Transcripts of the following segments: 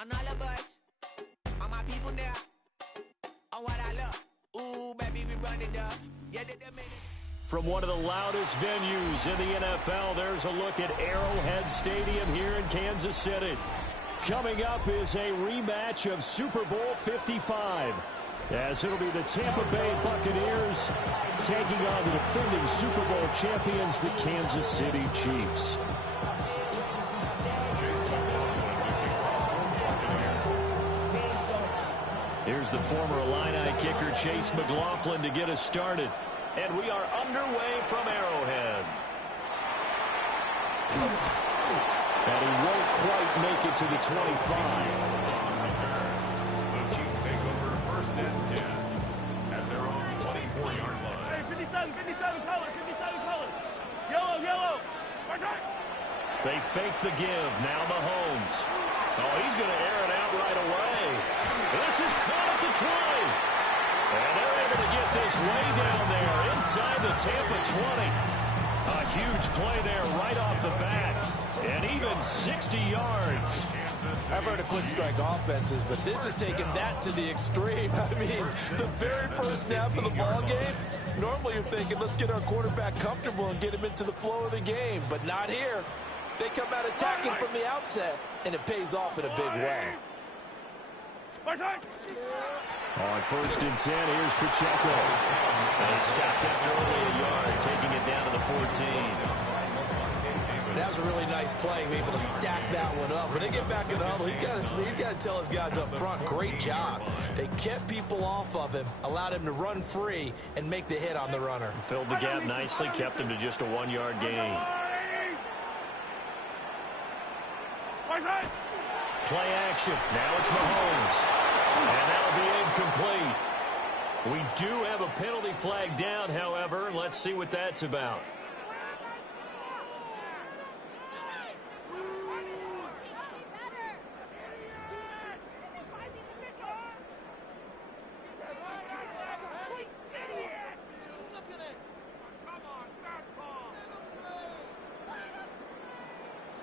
on all of us, on my people now, on what I love. Ooh, baby, we run it up. Yeah, the minute. From one of the loudest venues in the NFL, there's a look at Arrowhead Stadium here in Kansas City. Coming up is a rematch of Super Bowl 55, as it'll be the Tampa Bay Buccaneers taking on the defending Super Bowl champions, the Kansas City Chiefs. Here's the former Illini kicker Chase McLaughlin to get us started. And we are underway from Arrowhead. And he won't quite make it to the 25. The Chiefs take over first and 10 at their own 24-yard line. Hey, 57 color. Yellow. They fake the give. Now Mahomes. Oh, he's going to air it out right away. This is caught at the 20. And they're able to get this way down there inside the Tampa 20. A huge play there right off the bat. And even 60 yards. I've heard of quick strike offenses, but this is taking that to the extreme. I mean, the very first snap of the ball game, normally you're thinking, let's get our quarterback comfortable and get him into the flow of the game. But not here. They come out attacking from the outset, and it pays off in a big way. On first and 10, here's Pacheco. And he stopped after only a yard, taking it down to the 14. That was a really nice play, able to stack that one up. When they get back in the huddle, he's got to tell his guys up front, great job. They kept people off of him, allowed him to run free, and make the hit on the runner. Filled the gap nicely, kept him to just a 1-yard gain. Play action. Now it's Mahomes. And that'll be incomplete. We do have a penalty flag down, however. Let's see what that's about.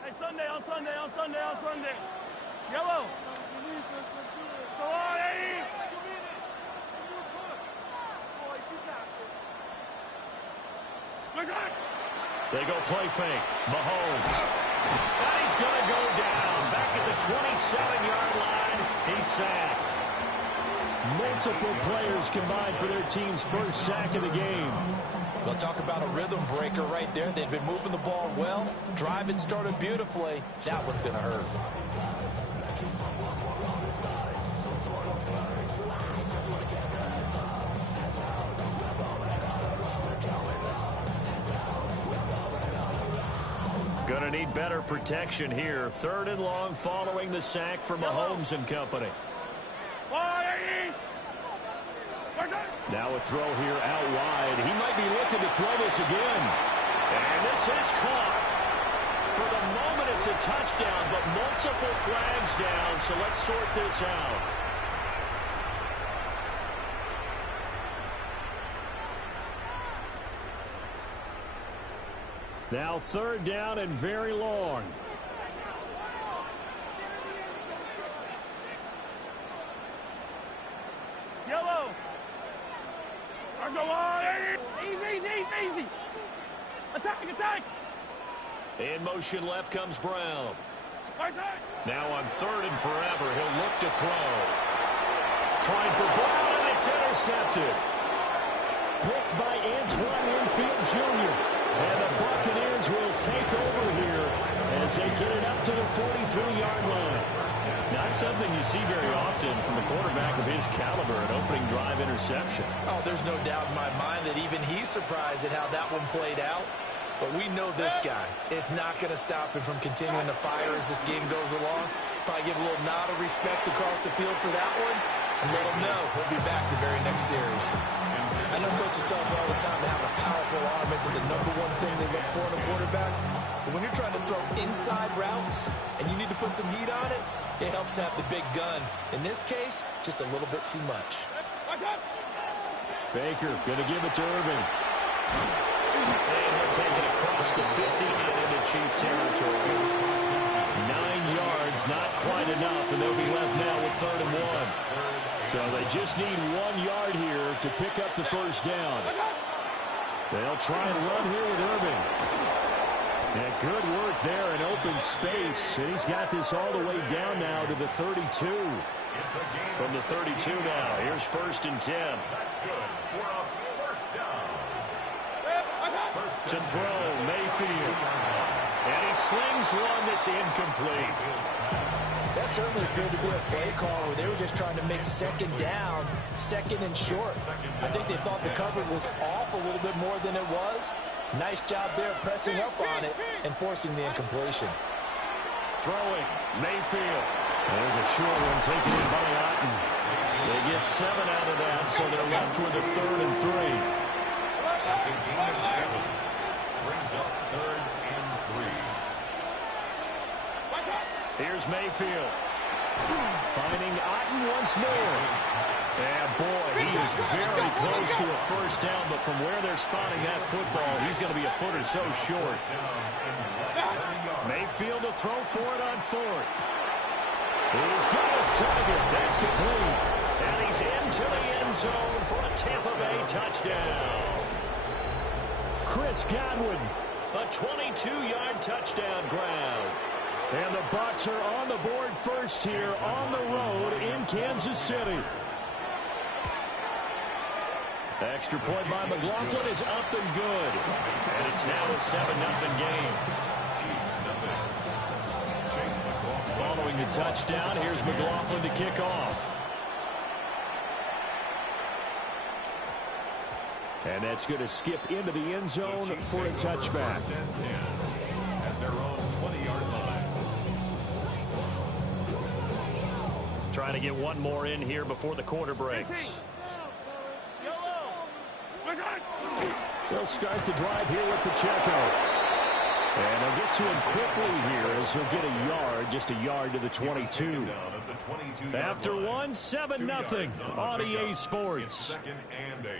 Hey, on Sunday. Yellow. Go on, Eddie. They go play fake. Mahomes. And he's going to go down. Back at the 27-yard line. He's sacked. Multiple players combined for their team's first sack of the game. They'll talk about a rhythm breaker right there. They've been moving the ball well. Drive it started beautifully. That one's going to hurt. Going to need better protection here. 3rd and long following the sack for Mahomes and company. Now a throw here out wide. He might be looking to throw this again. And this is caught. For the moment, it's a touchdown, but multiple flags down, so let's sort this out. Now 3rd down and very long. Yellow. Go on. Easy. Attack. In motion left comes Brown. Now on 3rd and forever, he'll look to throw. Trying for Brown, and it's intercepted. Picked by Antoine Winfield Jr. And the Buccaneers will take over here as they get it up to the 43-yard line. Not something you see very often from a quarterback of his caliber, an opening drive interception. Oh, there's no doubt in my mind that even he's surprised at how that one played out. But we know this guy is not going to stop him from continuing to fire as this game goes along. Probably give a little nod of respect across the field for that one and let him know he'll be back the very next series. I know coaches tell us all the time that having a powerful arm isn't the #1 thing they look for in a quarterback. But when you're trying to throw inside routes and you need to put some heat on it, it helps have the big gun. In this case, just a little bit too much. Baker going to give it to Irving. And he'll take it across the 50 and into Chief territory. 9 yards is not quite enough, and they'll be left now with 3rd and 1. So they just need 1 yard here to pick up the first down. They'll try and run here with Irving. And good work there in open space. And he's got this all the way down now to the 32. From the 32 now, here's 1st and 10. That's good for a first down. To throw, Mayfield. And he slings one that's incomplete. That certainly appeared to be a play call where they were just trying to make 2nd down, 2nd and short. I think they thought the coverage was off a little bit more than it was. Nice job there pressing up on it and forcing the incompletion. Throwing, Mayfield. There's a short one taken in by Otten. They get 7 out of that, so they're left with a 3rd and 3. That's a gain of 7. Brings up 3rd and 3. Here's Mayfield. Finding Otten once more. And boy, he is very close to a first down, but from where they're spotting that football, he's going to be a foot or so short. Mayfield to throw for it on 4th. He's got his target. That's complete. And he's into the end zone for a Tampa Bay touchdown. Chris Godwin, a 22-yard touchdown grab. And the Bucs are on the board first here on the road in Kansas City. Extra point by McLaughlin is up and good. And it's now a 7-0 game. Following the touchdown, here's McLaughlin to kick off. And that's going to skip into the end zone for a touchback. At their own 20-yard line. Trying to get one more in here before the quarter breaks. They'll start the drive here with Pacheco. And they'll get to him quickly here as he'll get a yard, just a yard to the 22. After one, 7-0 on EA Sports. 2nd and 8.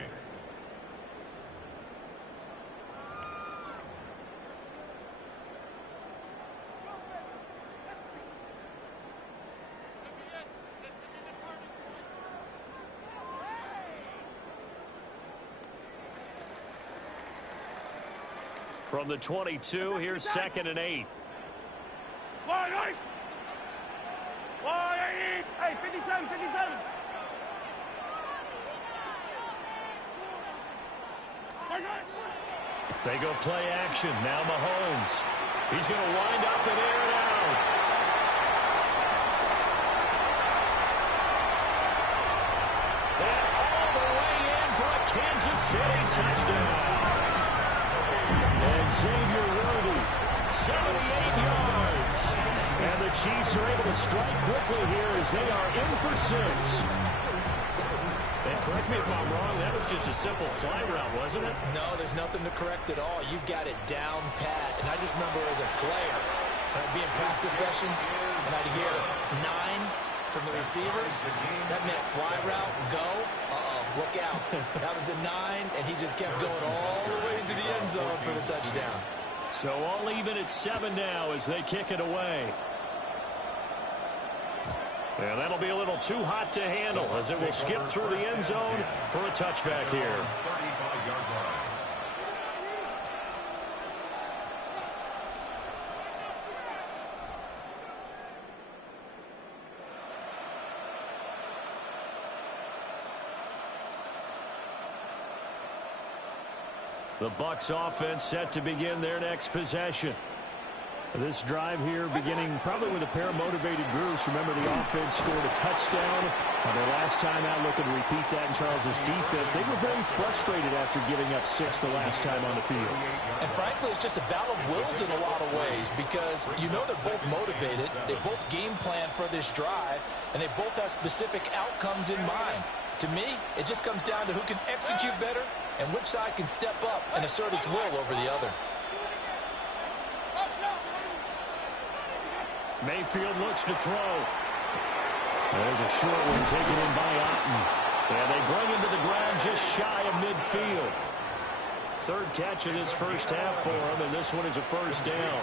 From the 22, here's 2nd and 8. Line 8! Line 8! Hey, 57, 57! They go play action. Now Mahomes. He's going to wind up and air it out. And all the way in for a Kansas City touchdown. And Xavier Worthy, 78 yards. And the Chiefs are able to strike quickly here as they are in for 6. And correct me if I'm wrong, that was just a simple fly route, wasn't it? No, there's nothing to correct at all. You've got it down pat. And I just remember as a player, I'd be in practice sessions, and I'd hear 9 from the receivers. That meant fly route, go. Look out. That was the 9, and he just kept going all the way into the end zone for the touchdown. So all even at 7 now as they kick it away. And that'll be a little too hot to handle as it will skip through the end zone for a touchback here. 35-yard line. The Bucs offense set to begin their next possession. This drive here beginning probably with a pair of motivated groups. Remember, the offense scored a touchdown on their last time out. Looking to repeat that in Charles's defense. They were very frustrated after giving up 6 the last time on the field. And frankly, it's just a battle of wills in a lot of ways because you know they're both motivated. They both game plan for this drive, and they both have specific outcomes in mind. To me, it just comes down to who can execute better and which side can step up and assert its will over the other. Mayfield looks to throw. There's a short one taken in by Otten. And they bring him to the ground just shy of midfield. 3rd catch of this first half for him, and this one is a first down.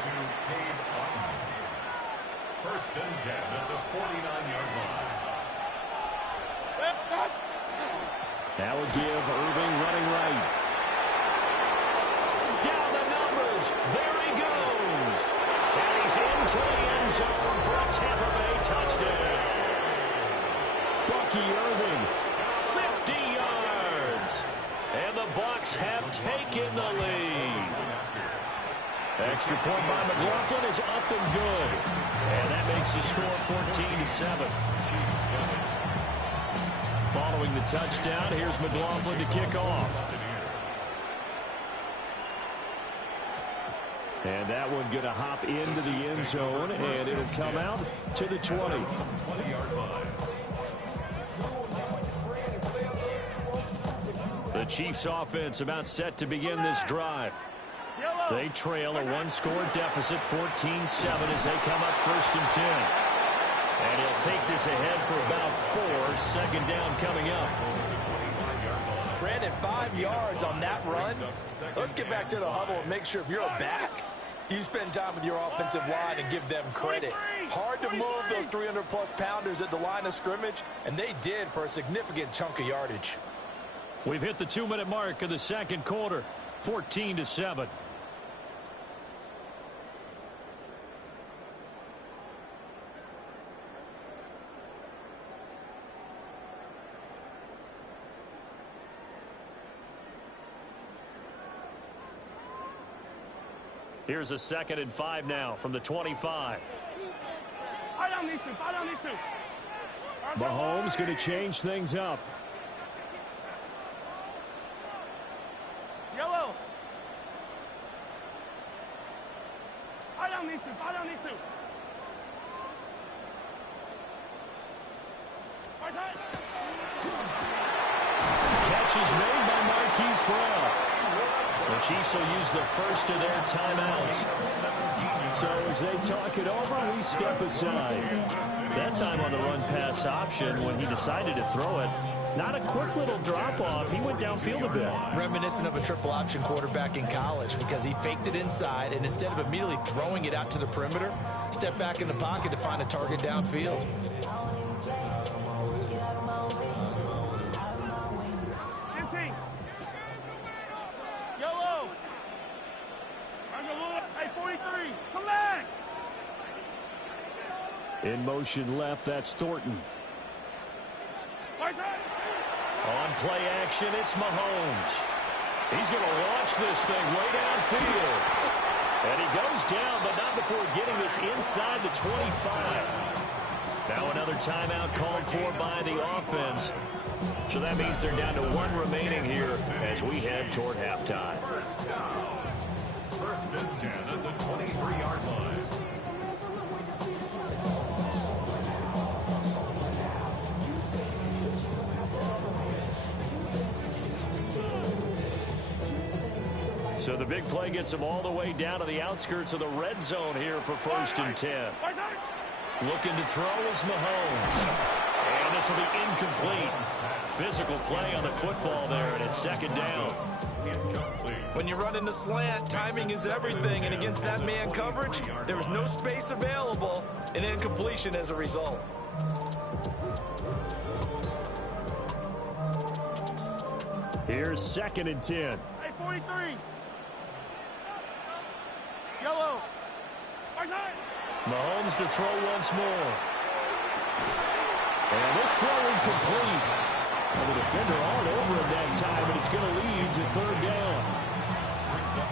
First and 10 at the 49-yard line. That would give Irving running right. Down the numbers. There he goes. And he's into the end zone for a Tampa Bay touchdown. Bucky Irving, 50 yards. And the Bucs have taken the lead. Extra point by McLaughlin is up and good. And that makes the score 14-7. Following the touchdown, here's McLaughlin to kick off. And that one going to hop into the end zone, and it'll come out to the 20. 20-yard line. The Chiefs offense about set to begin this drive. They trail a one-score deficit, 14-7, as they come up first and 10. And he'll take this ahead for about 4. Second down coming up. Brandon, 5 yards on that run. Let's get back to the huddle and make sure if you're a back, you spend time with your offensive line and give them credit. Hard to move those 300-plus pounders at the line of scrimmage, and they did for a significant chunk of yardage. We've hit the 2-minute mark of the second quarter, 14-7. Here's a 2nd and 5 now from the 25. Mahomes going to change things up. Yellow. Fire down these two. Fire down these two. Catch is made by Marquise Brown. The Chiefs will use the first of their timeouts. So as they talk it over, we step aside. That time on the run-pass option when he decided to throw it. Not a quick little drop-off. He went downfield a bit. Reminiscent of a triple option quarterback in college because he faked it inside, and instead of immediately throwing it out to the perimeter, stepped back in the pocket to find a target downfield. Yellow. Hey, 43. Come back. In motion left, that's Thornton. On play action, it's Mahomes. He's going to launch this thing way downfield. And he goes down, but not before getting this inside the 25. Now another timeout called for by the offense. So that means they're down to 1 remaining here as we head toward halftime. First and 10 at the 23-yard line. So the big play gets them all the way down to the outskirts of the red zone here for first and 10. Looking to throw is Mahomes. And this will be incomplete. Physical play on the football there, and it's second down. When you run in the slant, timing is everything, and against that man coverage, there was no space available, and incompletion as a result. Here's 2nd and 10. Hey, 43. Yellow. Mahomes to throw once more. And this throw incomplete. And the defender all over him that time, and it's going to lead to 3rd down.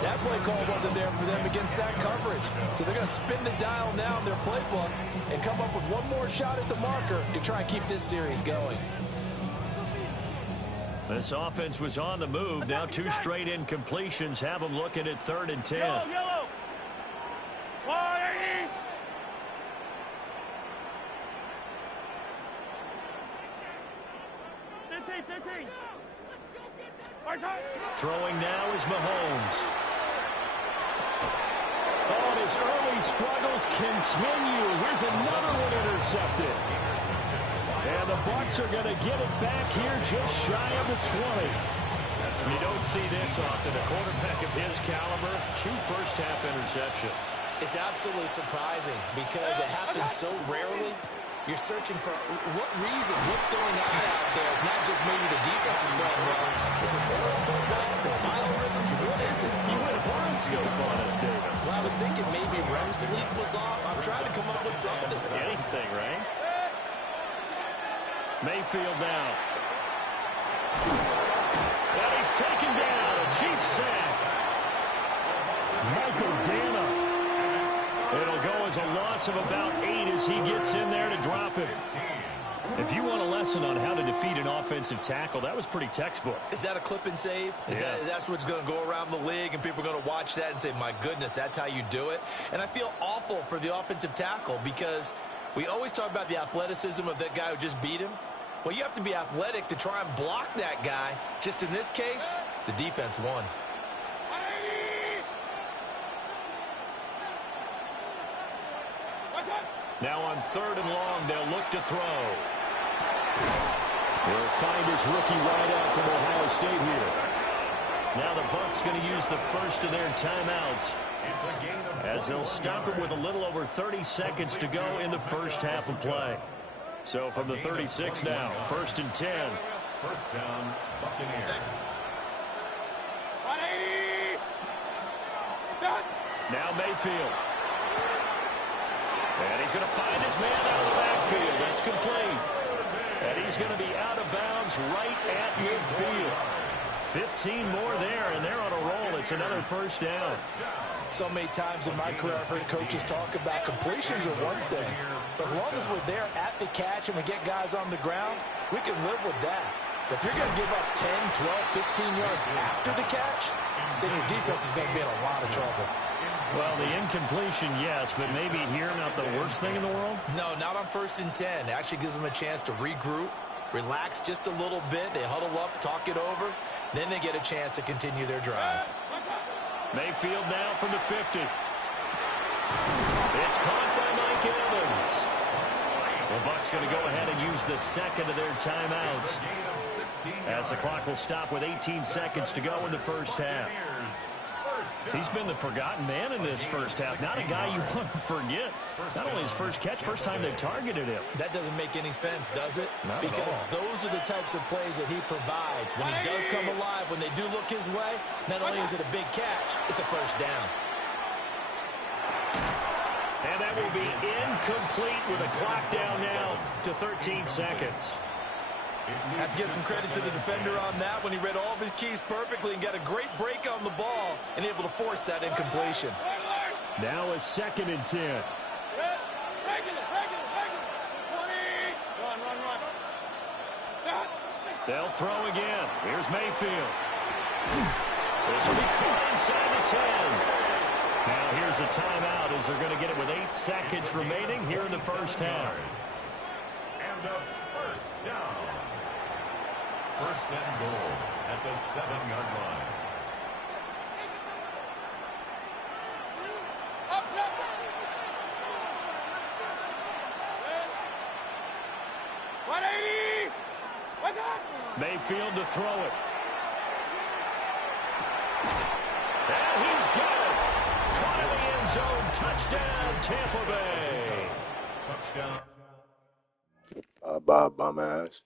That play call wasn't there for them against that coverage. So they're going to spin the dial now in their playbook and come up with one more shot at the marker to try and keep this series going. This offense was on the move. Now 2 straight incompletions have them looking at 3rd and 10. Yellow. 180. Throwing now is Mahomes. Oh, and his early struggles continue. Here's another one intercepted. And the Bucs are going to get it back here just shy of the 20. You don't see this often. A quarterback of his caliber, 2 first-half interceptions. It's absolutely surprising because it happens so rarely. You're searching for what reason, what's going on out there. It's not just maybe the defense is playing well. Is his horoscope off, his biorhythms? What is it? You went horoscope on us, David. Well, I was thinking maybe REM sleep was off. I'm trying to come up with something. Anything, right? Mayfield down. And he's taken down. A Chiefs sack. Michael Dana. It'll go as a loss of about 8 as he gets in there to drop it. If you want a lesson on how to defeat an offensive tackle, that was pretty textbook. Is that a clip and save? That's what's going to go around the league, and people are going to watch that and say, my goodness, that's how you do it? And I feel awful for the offensive tackle because we always talk about the athleticism of that guy who just beat him. Well, you have to be athletic to try and block that guy. Just in this case, the defense won. Now on 3rd and long, they'll look to throw. He'll find his rookie wideout from Ohio State here. Now the Bucs going to use the first of their timeouts as they'll stop it with a little over 30 seconds to go in the first half of play. So from the 36 now, 1st and 10. First down, Buccaneers. 180. Now Mayfield. And he's going to find his man out of the backfield. That's complete. And he's going to be out of bounds right at midfield. 15 more there, and they're on a roll. It's another first down. So many times in my career, I've heard coaches talk about completions are one thing. But as long as we're there at the catch and we get guys on the ground, we can live with that. But if you're going to give up 10, 12, 15 yards after the catch, then your defense is going to be in a lot of trouble. Well, the incompletion, yes, but maybe here not the worst thing in the world? No, not on 1st and 10. It actually gives them a chance to regroup, relax just a little bit. They huddle up, talk it over. Then they get a chance to continue their drive. Mayfield now from the 50. It's caught by Mike Evans. The Bucs going to go ahead and use the second of their timeouts as the clock will stop with 18 seconds to go in the first half. He's been the forgotten man in this first half. Not a guy you want to forget. Not only his first catch, first time they've targeted him. That doesn't make any sense, does it? Not because at all. Those are the types of plays that he provides. When he does come alive, when they do look his way, not only is it a big catch, it's a first down. And that will be incomplete with a clock down now to 13 seconds. Have to give some credit to the defender on that when he read all of his keys perfectly and got a great break on the ball and able to force that incompletion. Now a 2nd and 10. Regular. 20. Run. They'll throw again. Here's Mayfield. This will be caught inside the 10. Now here's a timeout as they're going to get it with 8 seconds remaining here in the first half. And a first down. First and goal at the 7-yard line. Mayfield to throw it. And he's got it. Caught in the end zone. Touchdown, Tampa Bay. Touchdown. Bye, bum ass.